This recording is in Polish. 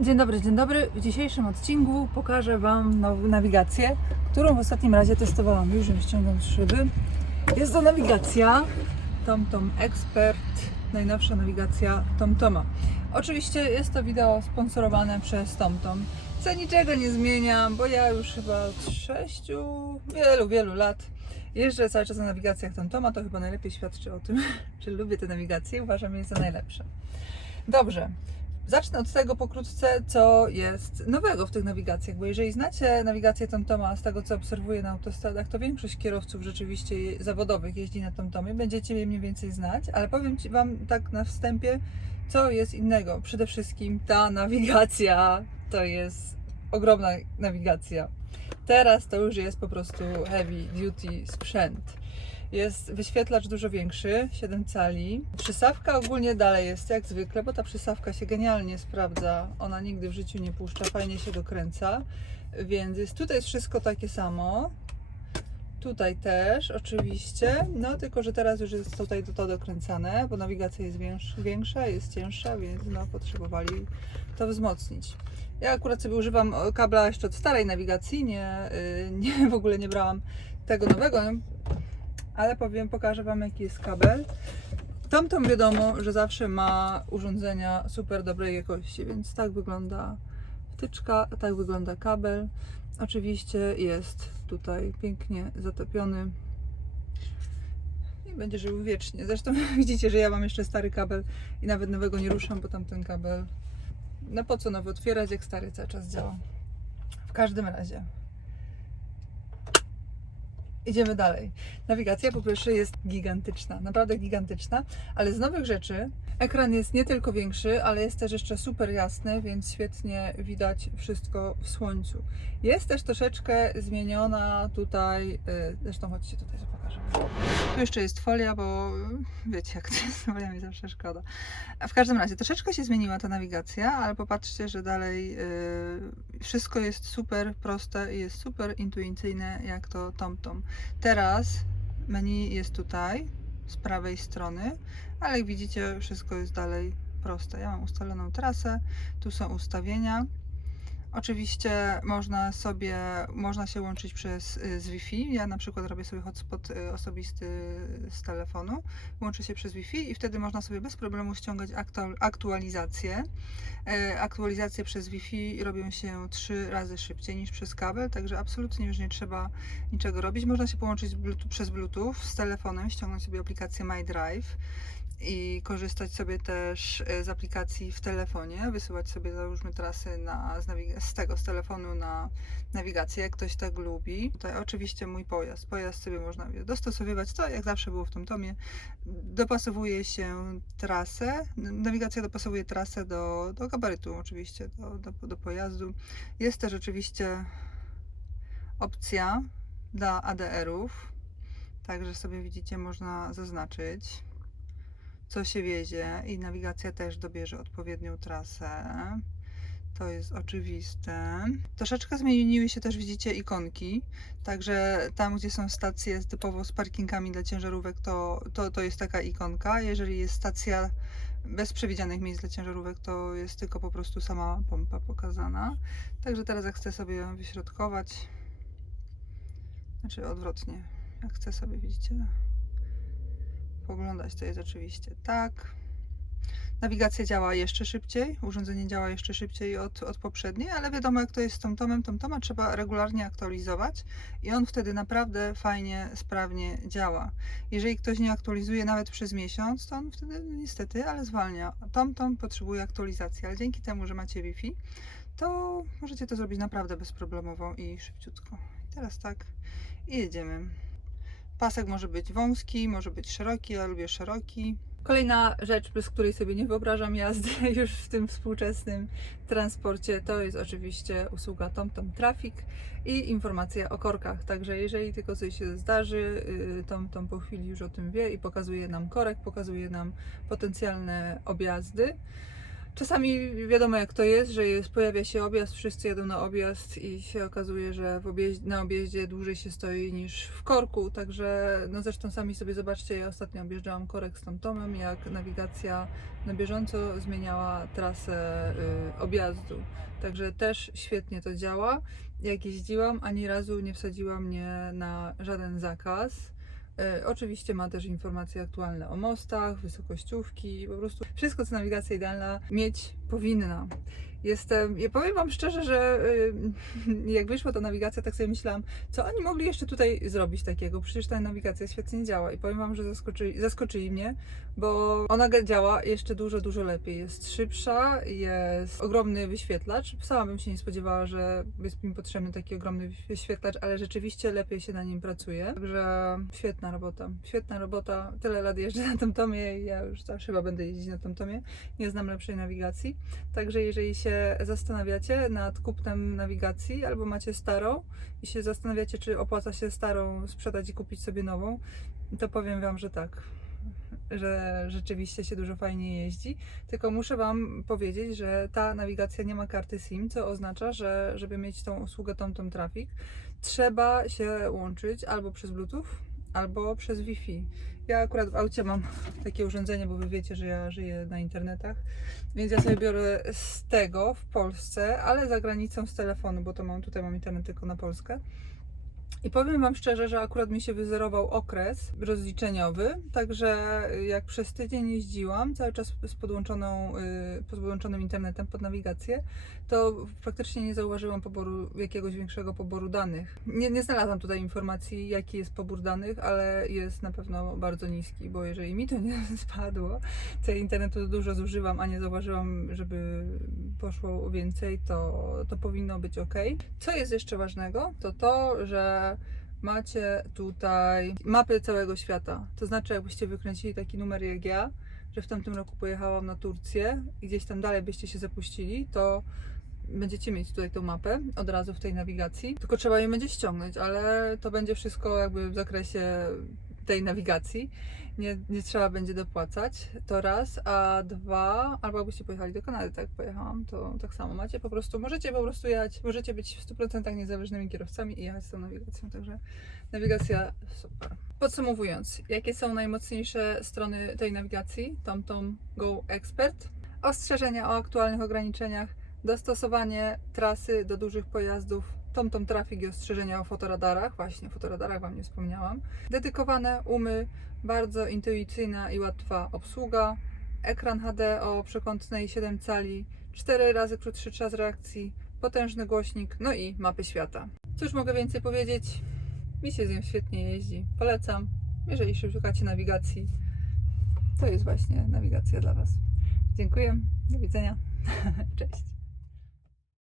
Dzień dobry. W dzisiejszym odcinku pokażę Wam nową nawigację, którą w ostatnim razie testowałam. Już ją ściągam z szyby. Jest to nawigacja TomTom Expert, najnowsza nawigacja TomToma. Oczywiście jest to wideo sponsorowane przez TomTom. Co niczego nie zmieniam, bo ja już chyba od wielu lat jeżdżę cały czas na nawigacjach TomToma. To chyba najlepiej świadczy o tym, że lubię te nawigacje i uważam je za najlepsze. Dobrze. Zacznę od tego pokrótce, co jest nowego w tych nawigacjach, bo jeżeli znacie nawigację TomToma, z tego co obserwuję na autostradach, to większość kierowców rzeczywiście zawodowych jeździ na TomTomie, będziecie je mniej więcej znać, ale powiem Wam tak na wstępie, co jest innego. Przede wszystkim ta nawigacja to jest ogromna nawigacja. Teraz to już jest po prostu heavy duty sprzęt. Jest wyświetlacz dużo większy, 7 cali. Przystawka ogólnie dalej jest jak zwykle, bo ta przystawka się genialnie sprawdza. Ona nigdy w życiu nie puszcza, fajnie się dokręca. Więc tutaj jest wszystko takie samo. Tutaj też oczywiście, no tylko że teraz już jest tutaj to dokręcane, bo nawigacja jest większa, jest cięższa, więc no, potrzebowali to wzmocnić. Ja akurat sobie używam kabla jeszcze od starej nawigacji, w ogóle nie brałam tego nowego, ale pokażę Wam, jaki jest kabel. TomTom wiadomo, że zawsze ma urządzenia super dobrej jakości, więc tak wygląda wtyczka, tak wygląda kabel. Oczywiście jest tutaj pięknie zatopiony i będzie żył wiecznie. Zresztą widzicie, że ja mam jeszcze stary kabel i nawet nowego nie ruszam, bo tamten kabel, no po co nowy otwierać, jak stary cały czas działa. W każdym razie idziemy dalej. Nawigacja po pierwsze jest gigantyczna, naprawdę gigantyczna, ale z nowych rzeczy ekran jest nie tylko większy, ale jest też jeszcze super jasny, więc świetnie widać wszystko w słońcu. Jest też troszeczkę zmieniona tutaj, zresztą chodźcie tutaj, że pokażę. Tu jeszcze jest folia, bo wiecie jak to jest, folia mi zawsze szkoda. W każdym razie troszeczkę się zmieniła ta nawigacja, ale popatrzcie, że dalej wszystko jest super proste i jest super intuicyjne jak to TomTom. Teraz menu jest tutaj z prawej strony, ale jak widzicie wszystko jest dalej proste. Ja mam ustaloną trasę, tu są ustawienia. Oczywiście można się łączyć z Wi-Fi. Ja na przykład robię sobie hotspot osobisty z telefonu. Łączę się przez Wi-Fi i wtedy można sobie bez problemu ściągać aktualizacje. Aktualizacje przez Wi-Fi robią się 3 razy szybciej niż przez kabel, także absolutnie już nie trzeba niczego robić. Można się połączyć przez Bluetooth z telefonem, ściągnąć sobie aplikację MyDrive i korzystać sobie też z aplikacji w telefonie, wysyłać sobie załóżmy trasy z telefonu na nawigację, jak ktoś tak lubi. Tutaj oczywiście mój pojazd sobie można dostosowywać, to jak zawsze było w TomTomie. Dopasowuje się trasę, nawigacja dopasowuje trasę do gabarytu oczywiście, do pojazdu. Jest też oczywiście opcja dla ADR-ów, także sobie widzicie, można zaznaczyć, co się wiezie i nawigacja też dobierze odpowiednią trasę. To jest oczywiste. Troszeczkę zmieniły się też, widzicie, ikonki. Także tam, gdzie są stacje typowo z parkingami dla ciężarówek, to jest taka ikonka. Jeżeli jest stacja bez przewidzianych miejsc dla ciężarówek, to jest tylko po prostu sama pompa pokazana. Także teraz jak chcę sobie wyśrodkować, znaczy odwrotnie, jak chcę sobie, widzicie, poglądać, to jest oczywiście tak. Nawigacja działa jeszcze szybciej, urządzenie działa jeszcze szybciej od poprzedniej, ale wiadomo jak to jest z TomTomem. TomToma trzeba regularnie aktualizować i on wtedy naprawdę fajnie, sprawnie działa. Jeżeli ktoś nie aktualizuje nawet przez miesiąc, to on wtedy niestety, ale zwalnia. TomTom potrzebuje aktualizacji, ale dzięki temu, że macie Wi-Fi, to możecie to zrobić naprawdę bezproblemowo i szybciutko. I teraz tak i jedziemy. Pasek może być wąski, może być szeroki, ja lubię szeroki. Kolejna rzecz, bez której sobie nie wyobrażam jazdy już w tym współczesnym transporcie, to jest oczywiście usługa TomTom Traffic i informacja o korkach. Także jeżeli tylko coś się zdarzy, TomTom po chwili już o tym wie i pokazuje nam korek, pokazuje nam potencjalne objazdy. Czasami wiadomo jak to jest, że pojawia się objazd, wszyscy jadą na objazd i się okazuje, że na objeździe dłużej się stoi niż w korku, także no zresztą sami sobie zobaczcie, ja ostatnio objeżdżałam korek z TomTomem, jak nawigacja na bieżąco zmieniała trasę objazdu, także też świetnie to działa. Jak jeździłam, ani razu nie wsadziła mnie na żaden zakaz. Oczywiście ma też informacje aktualne o mostach, wysokościówki, po prostu wszystko, co nawigacja idealna mieć powinna. Ja powiem Wam szczerze, że jak wyszła ta nawigacja, tak sobie myślałam, co oni mogli jeszcze tutaj zrobić takiego, przecież ta nawigacja świetnie działa i powiem Wam, że zaskoczyli mnie, bo ona działa jeszcze dużo lepiej, jest szybsza, jest ogromny wyświetlacz, sama bym się nie spodziewała, że jest mi potrzebny taki ogromny wyświetlacz, ale rzeczywiście lepiej się na nim pracuje, także świetna robota, tyle lat jeżdżę na TomTomie i ja już też chyba będę jeździć na TomTomie, nie znam lepszej nawigacji, także jeżeli się zastanawiacie nad kupnem nawigacji albo macie starą i się zastanawiacie, czy opłaca się starą sprzedać i kupić sobie nową, to powiem Wam, że tak, że rzeczywiście się dużo fajniej jeździ, tylko muszę Wam powiedzieć, że ta nawigacja nie ma karty SIM, co oznacza, że żeby mieć tą usługę TomTom Traffic, trzeba się łączyć albo przez Bluetooth, albo przez Wi-Fi. Ja akurat w aucie mam takie urządzenie, bo Wy wiecie, że ja żyję na internetach, więc ja sobie biorę z tego w Polsce, ale za granicą z telefonu, bo tutaj mam internet tylko na Polskę. I powiem Wam szczerze, że akurat mi się wyzerował okres rozliczeniowy, także jak przez tydzień jeździłam, cały czas z podłączonym internetem pod nawigację, to praktycznie nie zauważyłam jakiegoś większego poboru danych. Nie znalazłam tutaj informacji, jaki jest pobór danych, ale jest na pewno bardzo niski, bo jeżeli mi to nie spadło, to ja internetu dużo zużywam, a nie zauważyłam, żeby poszło więcej, to powinno być ok. Co jest jeszcze ważnego, to, że macie tutaj mapy całego świata. To znaczy, jakbyście wykręcili taki numer jak ja, że w tamtym roku pojechałam na Turcję i gdzieś tam dalej byście się zapuścili, to będziecie mieć tutaj tą mapę od razu w tej nawigacji. Tylko trzeba ją będzie ściągnąć, ale to będzie wszystko jakby w zakresie tej nawigacji. Nie trzeba będzie dopłacać, to raz, a dwa, albo jakbyście pojechali do Kanady, tak jak pojechałam, to tak samo macie, możecie po prostu jechać, możecie być w 100% niezależnymi kierowcami i jechać z tą nawigacją, także nawigacja super. Podsumowując, jakie są najmocniejsze strony tej nawigacji? TomTom Go Expert, ostrzeżenia o aktualnych ograniczeniach, dostosowanie trasy do dużych pojazdów, TomTom Traffic i ostrzeżenia o fotoradarach, właśnie o fotoradarach Wam nie wspomniałam, dedykowane bardzo intuicyjna i łatwa obsługa, ekran HD o przekątnej 7 cali, 4 razy krótszy czas reakcji, potężny głośnik, no i mapy świata. Cóż mogę więcej powiedzieć? Mi się z nią świetnie jeździ, polecam. Jeżeli szukacie nawigacji, to jest właśnie nawigacja dla Was. Dziękuję, do widzenia, cześć.